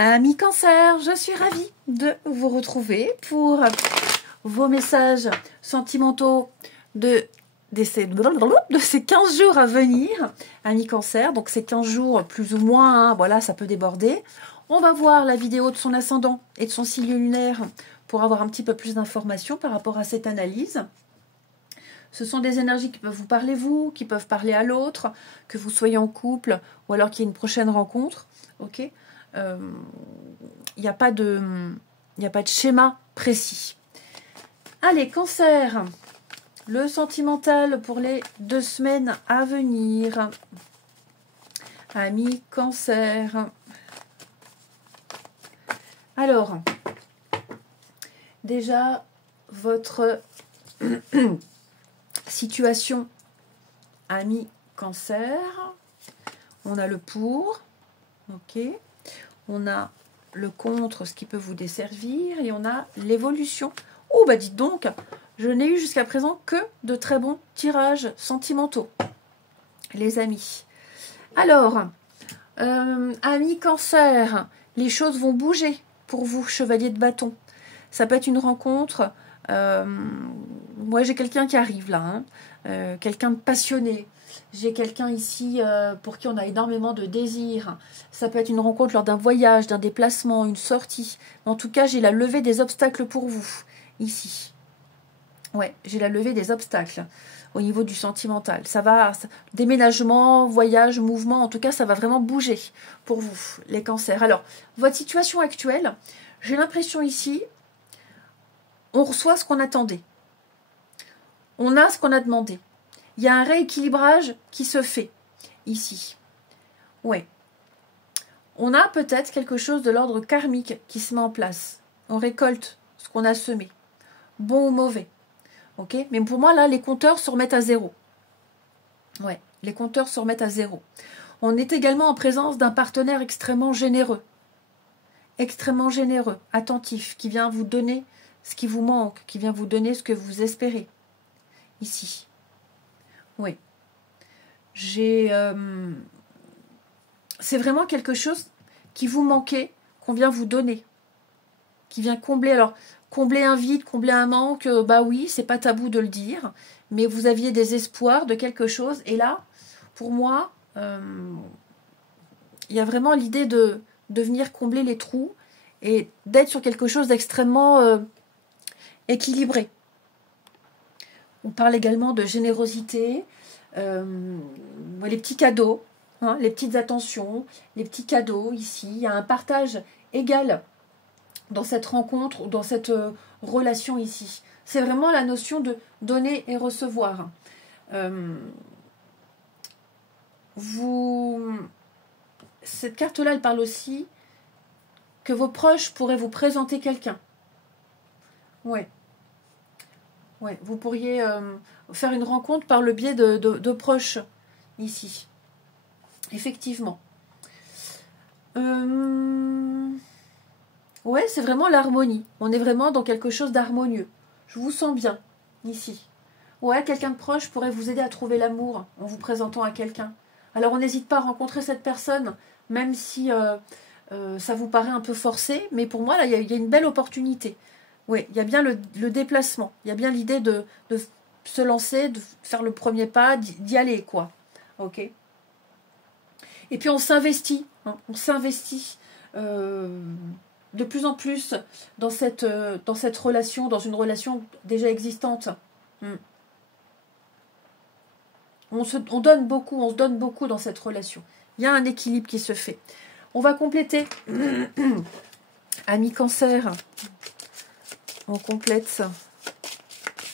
Amis Cancer, je suis ravie de vous retrouver pour vos messages sentimentaux de ces 15 jours à venir. Amis Cancer, donc ces 15 jours plus ou moins, hein, voilà, ça peut déborder. On va voir la vidéo de son ascendant et de son signe lunaire pour avoir un petit peu plus d'informations par rapport à cette analyse. Ce sont des énergies qui peuvent vous parler vous, qui peuvent parler à l'autre, que vous soyez en couple ou alors qu'il y ait une prochaine rencontre. Ok. Il n'y a pas de schéma précis. Allez, Cancer, le sentimental pour les 2 semaines à venir. Amis Cancer. Alors, déjà, votre situation, amis Cancer. On a le pour, ok. On a le contre, ce qui peut vous desservir, et on a l'évolution. Oh, bah dites donc, je n'ai eu jusqu'à présent que de très bons tirages sentimentaux, les amis. Alors, amis Cancer, les choses vont bouger pour vous, chevalier de bâton. Ça peut être une rencontre. Moi, j'ai quelqu'un qui arrive là, hein, quelqu'un de passionné. J'ai quelqu'un ici pour qui on a énormément de désirs. Ça peut être une rencontre lors d'un voyage, d'un déplacement, une sortie. En tout cas, j'ai la levée des obstacles pour vous, ici. Ouais, j'ai la levée des obstacles au niveau du sentimental. Ça va, déménagement, voyage, mouvement, en tout cas, ça va vraiment bouger pour vous, les cancers. Alors, votre situation actuelle, j'ai l'impression ici, on reçoit ce qu'on attendait. On a ce qu'on a demandé. Il y a un rééquilibrage qui se fait ici. Ouais. On a peut-être quelque chose de l'ordre karmique qui se met en place. On récolte ce qu'on a semé. Bon ou mauvais. Ok. Mais pour moi, là, les compteurs se remettent à zéro. Ouais. Les compteurs se remettent à zéro. On est également en présence d'un partenaire extrêmement généreux. Extrêmement généreux, attentif, qui vient vous donner ce qui vous manque, qui vient vous donner ce que vous espérez. Ici. Oui. C'est vraiment quelque chose qui vous manquait, qu'on vient vous donner. Qui vient combler. Alors, combler un vide, combler un manque, bah oui, c'est pas tabou de le dire. Mais vous aviez des espoirs de quelque chose. Et là, pour moi, il y a vraiment l'idée de venir combler les trous et d'être sur quelque chose d'extrêmement équilibré. On parle également de générosité, les petits cadeaux, hein, les petites attentions, les petits cadeaux ici. Il y a un partage égal dans cette rencontre, dans cette relation ici. C'est vraiment la notion de donner et recevoir. Cette carte-là, elle parle aussi que vos proches pourraient vous présenter quelqu'un. Ouais. Ouais, vous pourriez faire une rencontre par le biais de proches, ici. Effectivement. Ouais, c'est vraiment l'harmonie. On est vraiment dans quelque chose d'harmonieux. Je vous sens bien, ici. Ouais, quelqu'un de proche pourrait vous aider à trouver l'amour en vous présentant à quelqu'un. Alors, on n'hésite pas à rencontrer cette personne, même si ça vous paraît un peu forcé. Mais pour moi, là, il y a une belle opportunité. Oui, il y a bien le déplacement. Il y a bien l'idée de se lancer, de faire le premier pas, d'y aller, quoi. Ok. Et puis on s'investit. Hein, on s'investit de plus en plus dans cette relation, dans une relation déjà existante. On donne beaucoup, on se donne beaucoup dans cette relation. Il y a un équilibre qui se fait. On va compléter. Amis Cancer. On complète ça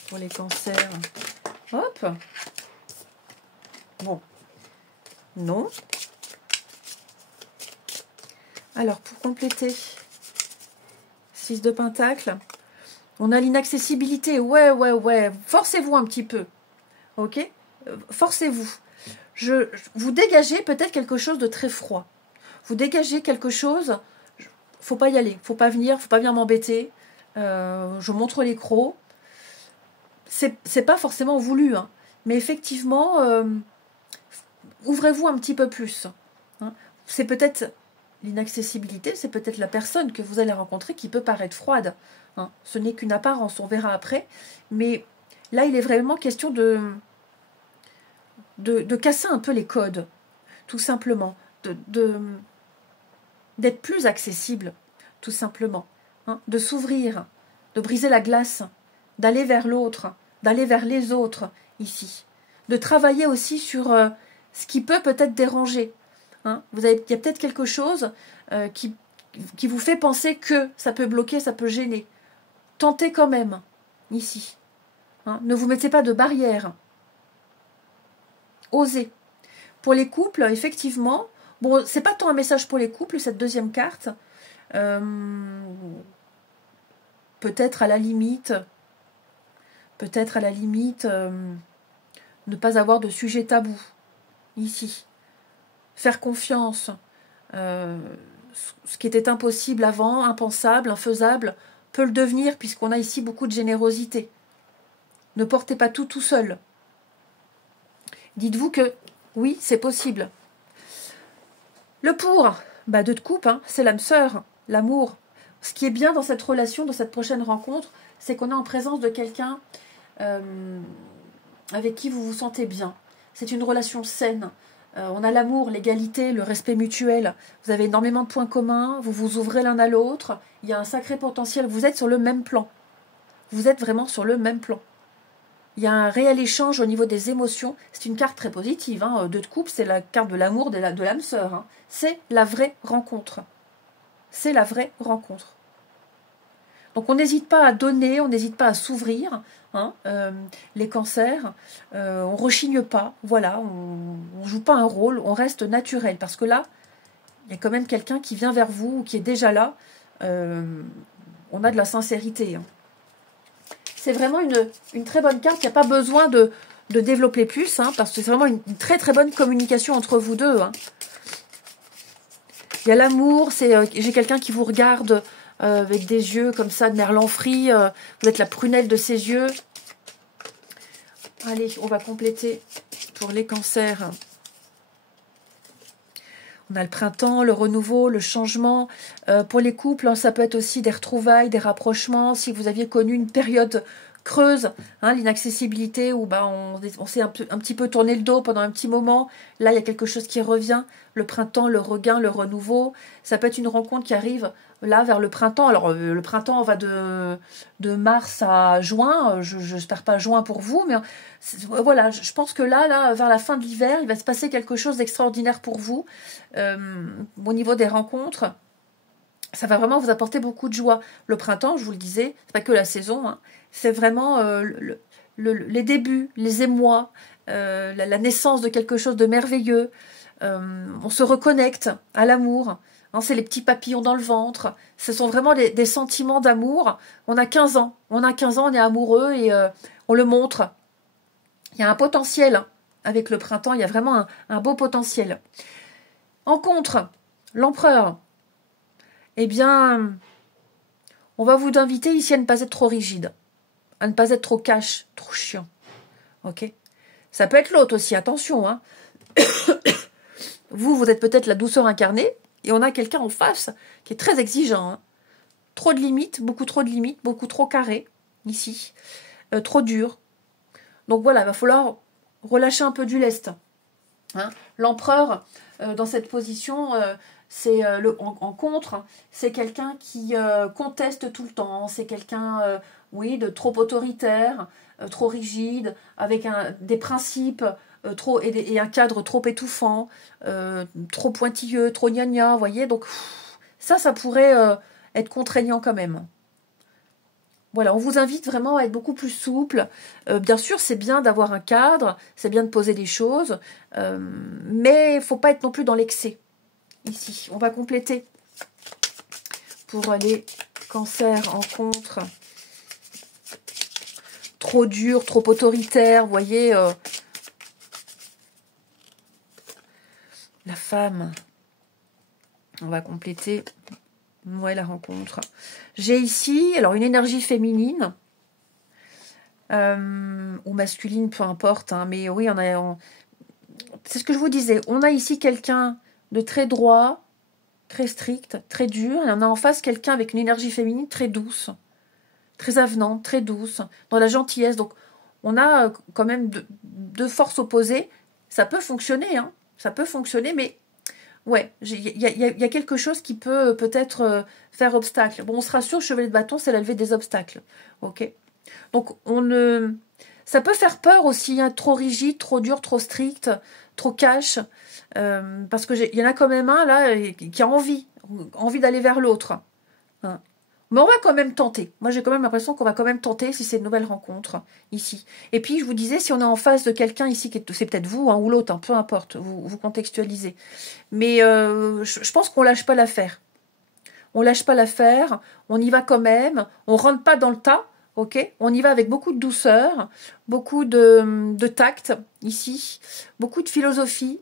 pour les cancers. Hop. Bon. Non. Alors, pour compléter, 6 de pentacle, on a l'inaccessibilité. Ouais. Forcez-vous un petit peu. Ok. Forcez-vous. Vous dégagez peut-être quelque chose de très froid. Vous dégagez quelque chose. Faut pas y aller. Faut pas venir m'embêter. Je montre les crocs. C'est pas forcément voulu, hein, mais effectivement, ouvrez-vous un petit peu plus. Hein. C'est peut-être L'inaccessibilité, c'est peut-être la personne que vous allez rencontrer qui peut paraître froide. Hein. Ce n'est qu'une apparence, on verra après. Mais là, il est vraiment question de casser un peu les codes, tout simplement. D'être plus accessible, tout simplement. Hein. De s'ouvrir, de briser la glace, d'aller vers l'autre, d'aller vers les autres, ici. De travailler aussi sur ce qui peut peut-être déranger. Hein. Il y a peut-être quelque chose qui vous fait penser que ça peut bloquer, ça peut gêner. Tentez quand même, ici. Hein. Ne vous mettez pas de barrière. Osez. Pour les couples, effectivement, bon, c'est pas tant un message pour les couples, cette deuxième carte. Peut-être à la limite, ne pas avoir de sujet tabou, ici. Faire confiance. Ce qui était impossible avant, impensable, infaisable, peut le devenir puisqu'on a ici beaucoup de générosité. Ne portez pas tout seul. Dites-vous que oui, c'est possible. Le pour, deux de coupe, hein, c'est l'âme sœur, l'amour. Ce qui est bien dans cette relation, dans cette prochaine rencontre, c'est qu'on est en présence de quelqu'un avec qui vous vous sentez bien. C'est une relation saine. On a l'amour, l'égalité, le respect mutuel. Vous avez énormément de points communs, vous vous ouvrez l'un à l'autre. Il y a un sacré potentiel. Vous êtes sur le même plan. Vous êtes vraiment sur le même plan. Il y a un réel échange au niveau des émotions. C'est une carte très positive. Hein. Deux de coupe, c'est la carte de l'amour de l'âme sœur. Hein. C'est la vraie rencontre. C'est la vraie rencontre. Donc on n'hésite pas à donner, on n'hésite pas à s'ouvrir. Hein, les cancers, on rechigne pas, voilà, on joue pas un rôle, on reste naturel, parce que là, il y a quand même quelqu'un qui vient vers vous, ou qui est déjà là, on a de la sincérité. Hein. C'est vraiment une très bonne carte, il n'y a pas besoin de développer plus, hein, parce que c'est vraiment une très très bonne communication entre vous deux. Hein. Il y a l'amour, j'ai quelqu'un qui vous regarde avec des yeux comme ça de merlan-frit, vous êtes la prunelle de ses yeux. Allez, on va compléter pour les cancers. On a le printemps, le renouveau, le changement. Pour les couples, ça peut être aussi des retrouvailles, des rapprochements. Si vous aviez connu une période creuse, hein, l'inaccessibilité, où on s'est un petit peu tourné le dos pendant un petit moment. Là, il y a quelque chose qui revient. Le printemps, le regain, le renouveau. Ça peut être une rencontre qui arrive là vers le printemps. Alors, le printemps va de mars à juin. Je n'espère pas juin pour vous, mais voilà, je pense que là, vers la fin de l'hiver, il va se passer quelque chose d'extraordinaire pour vous. Au niveau des rencontres, ça va vraiment vous apporter beaucoup de joie. Le printemps, je vous le disais, c'est pas que la saison, hein, c'est vraiment les débuts, les émois, la naissance de quelque chose de merveilleux. On se reconnecte à l'amour. Hein, c'est les petits papillons dans le ventre. Ce sont vraiment des sentiments d'amour. On a 15 ans. On est amoureux et on le montre. Il y a un potentiel. Hein. Avec le printemps, il y a vraiment un beau potentiel. En contre, l'empereur, eh bien, on va vous inviter ici à ne pas être trop rigide, à ne pas être trop cash, trop chiant. Ok ? Ça peut être l'autre aussi, attention. Hein. Vous êtes peut-être la douceur incarnée, et on a quelqu'un en face qui est très exigeant. Hein. Trop de limites, beaucoup trop carré, ici. Trop dur. Donc voilà, il va falloir relâcher un peu du lest. Hein. L'empereur, dans cette position, c'est en contre, c'est quelqu'un qui conteste tout le temps, c'est quelqu'un, de trop autoritaire, trop rigide, avec des principes et un cadre trop étouffant, trop pointilleux, trop gnagna, vous voyez, donc ça pourrait être contraignant quand même. Voilà, on vous invite vraiment à être beaucoup plus souple. Bien sûr, c'est bien d'avoir un cadre, c'est bien de poser des choses, mais il ne faut pas être non plus dans l'excès. Ici, on va compléter pour les cancers en contre. Trop dur, trop autoritaire, vous voyez. La femme. On va compléter. Ouais, la rencontre. J'ai ici, alors, une énergie féminine ou masculine, peu importe. Hein, mais oui, c'est ce que je vous disais. On a ici quelqu'un de très droit, très strict, très dur. Et on a en face quelqu'un avec une énergie féminine très douce, très avenante, très douce, dans la gentillesse. Donc, on a quand même deux forces opposées. Ça peut fonctionner, hein. Ça peut fonctionner, mais ouais, il y a quelque chose qui peut peut-être faire obstacle. Bon, on se rassure, chevalier de bâton, c'est la levée des obstacles. Ok. Donc, ça peut faire peur aussi, hein, trop rigide, trop dur, trop strict, trop cash. Parce que il y en a quand même un là qui a envie d'aller vers l'autre. Hein. Mais on va quand même tenter. Moi, j'ai quand même l'impression qu'on va quand même tenter si c'est une nouvelle rencontre ici. Et puis, je vous disais, si on est en face de quelqu'un ici, c'est peut-être vous hein, ou l'autre, hein, peu importe, vous contextualisez. Mais je pense qu'on lâche pas l'affaire. On lâche pas l'affaire, on y va quand même, on rentre pas dans le tas, ok? On y va avec beaucoup de douceur, beaucoup de tact ici, beaucoup de philosophie.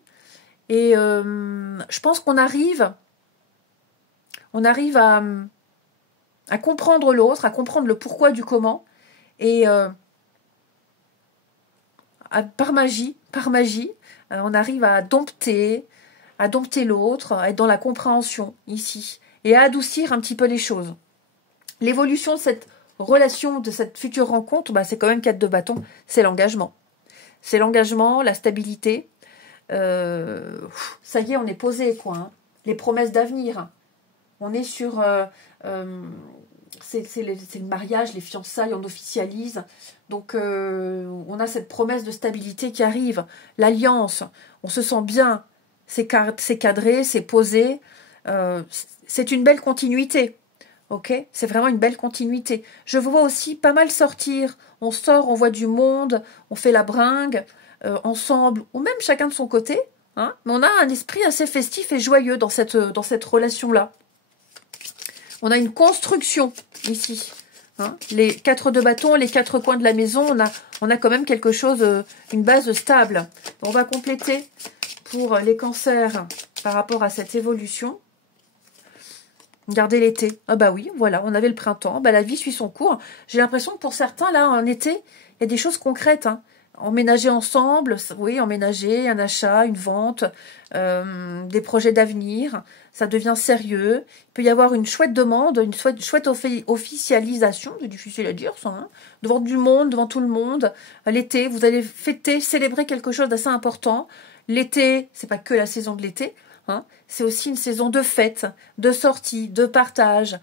Et je pense qu'on arrive à comprendre l'autre, à comprendre le pourquoi du comment, et par magie, on arrive à dompter l'autre, à être dans la compréhension ici, et à adoucir un petit peu les choses. L'évolution de cette relation, de cette future rencontre, bah, c'est quand même 4 de bâton, c'est l'engagement. C'est l'engagement, la stabilité. Ça y est, on est posé, quoi. Hein. Les promesses d'avenir. On est sur... c'est le mariage, les fiançailles, on officialise. Donc, on a cette promesse de stabilité qui arrive. L'alliance, on se sent bien. C'est cadré, c'est posé. C'est une belle continuité. Ok, c'est vraiment une belle continuité. Je vous vois aussi pas mal sortir. On sort, on voit du monde, on fait la bringue ensemble, ou même chacun de son côté. Hein, mais on a un esprit assez festif et joyeux dans cette relation-là. On a une construction ici. Hein, les 4 de bâton, les 4 coins de la maison, on a quand même quelque chose, une base stable. On va compléter pour les cancers par rapport à cette évolution. Regardez l'été. Ah bah oui, voilà, on avait le printemps. Bah la vie suit son cours. J'ai l'impression que pour certains, là, en été, il y a des choses concrètes. Hein. Emménager ensemble, oui, emménager, un achat, une vente, des projets d'avenir. Ça devient sérieux. Il peut y avoir une chouette demande, une chouette officialisation, c'est difficile à dire ça, hein, devant du monde, devant tout le monde. L'été, vous allez fêter, célébrer quelque chose d'assez important. L'été, c'est pas que la saison de l'été. Hein, c'est aussi une saison de fête, de sortie, de partage.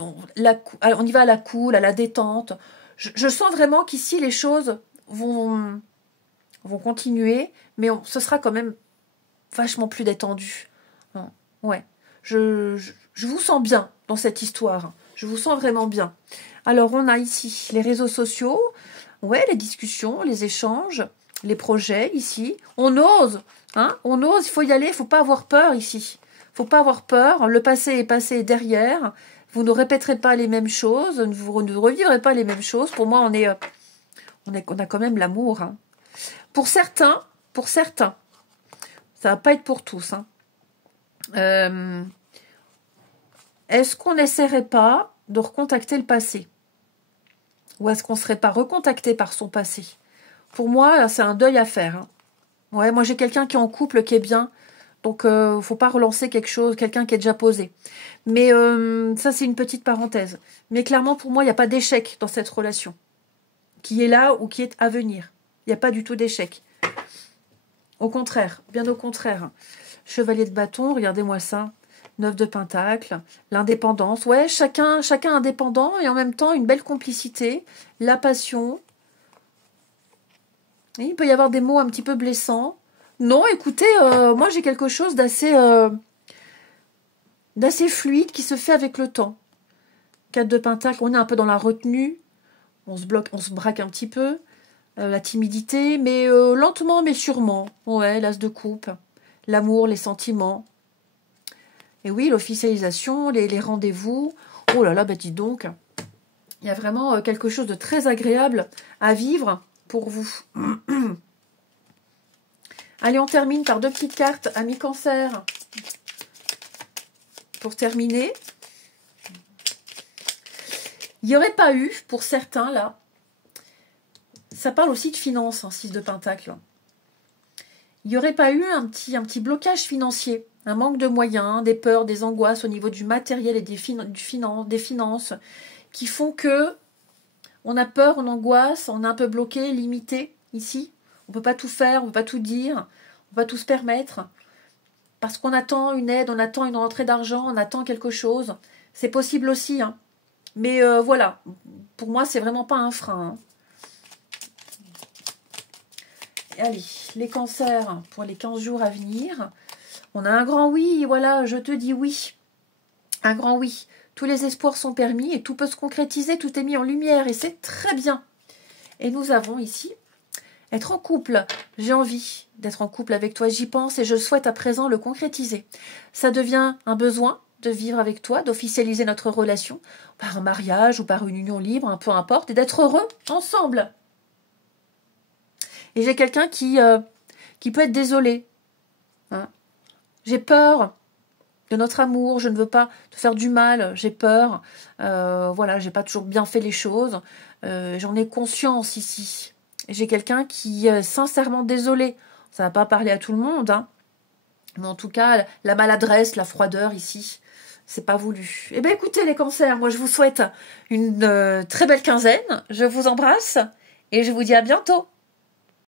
On y va à la cool, à la détente. Je sens vraiment qu'ici, les choses vont continuer, mais ce sera quand même vachement plus détendu. Hein, ouais. Je vous sens bien dans cette histoire. Je vous sens vraiment bien. Alors, on a ici les réseaux sociaux, ouais, les discussions, les échanges, les projets ici. On ose. Hein, on ose, il faut y aller, il ne faut pas avoir peur ici. Il ne faut pas avoir peur, le passé est passé derrière, vous ne répéterez pas les mêmes choses, vous ne revivrez pas les mêmes choses. Pour moi, on a quand même l'amour. Hein. Pour certains, ça ne va pas être pour tous. Hein. Est-ce qu'on n'essaierait pas de recontacter le passé? Ou est-ce qu'on ne serait pas recontacté par son passé? Pour moi, c'est un deuil à faire. Hein. Ouais, moi j'ai quelqu'un qui est en couple, qui est bien. Donc, faut pas relancer quelque chose, quelqu'un qui est déjà posé. Mais ça, c'est une petite parenthèse. Mais clairement, pour moi, il n'y a pas d'échec dans cette relation. Qui est là ou qui est à venir. Il n'y a pas du tout d'échec. Au contraire, bien au contraire. Chevalier de bâton, regardez-moi ça. 9 de pentacle, l'indépendance. Ouais, chacun indépendant et en même temps une belle complicité, la passion. Et il peut y avoir des mots un petit peu blessants. Non, écoutez, moi j'ai quelque chose d'assez fluide qui se fait avec le temps. 4 de pentacle, on est un peu dans la retenue. On se bloque, on se braque un petit peu. La timidité, mais lentement mais sûrement. Ouais, l'as de coupe. L'amour, les sentiments. Et oui, l'officialisation, les rendez-vous. Oh là là, bah dis donc. Il y a vraiment quelque chose de très agréable à vivre pour vous. Allez, on termine par 2 petites cartes, amis cancer. Pour terminer. Il n'y aurait pas eu, pour certains, là, ça parle aussi de finances, en 6 de pentacle. il n'y aurait pas eu un petit blocage financier, un manque de moyens, des peurs, des angoisses au niveau du matériel et des finances qui font que on a peur, on angoisse, on est un peu bloqué, limité ici. On ne peut pas tout faire, on ne peut pas tout dire, on ne peut pas tout se permettre. Parce qu'on attend une aide, on attend une rentrée d'argent, on attend quelque chose. C'est possible aussi. Hein. Mais voilà, pour moi, c'est vraiment pas un frein. Hein. Allez, les cancers pour les 15 jours à venir. On a un grand oui, voilà, je te dis oui. Un grand oui. Tous les espoirs sont permis et tout peut se concrétiser, tout est mis en lumière et c'est très bien. Et nous avons ici, être en couple. J'ai envie d'être en couple avec toi, j'y pense et je souhaite à présent le concrétiser. Ça devient un besoin de vivre avec toi, d'officialiser notre relation par un mariage ou par une union libre, peu importe, et d'être heureux ensemble. Et j'ai quelqu'un qui peut être désolé. Hein. J'ai peur de notre amour, je ne veux pas te faire du mal, j'ai peur. Voilà, j'ai pas toujours bien fait les choses. J'en ai conscience ici. J'ai quelqu'un qui est sincèrement désolé. Ça va pas parler à tout le monde, hein. Mais en tout cas, la maladresse, la froideur ici, c'est pas voulu. Eh bien écoutez les cancers, moi je vous souhaite une très belle quinzaine. Je vous embrasse et je vous dis à bientôt.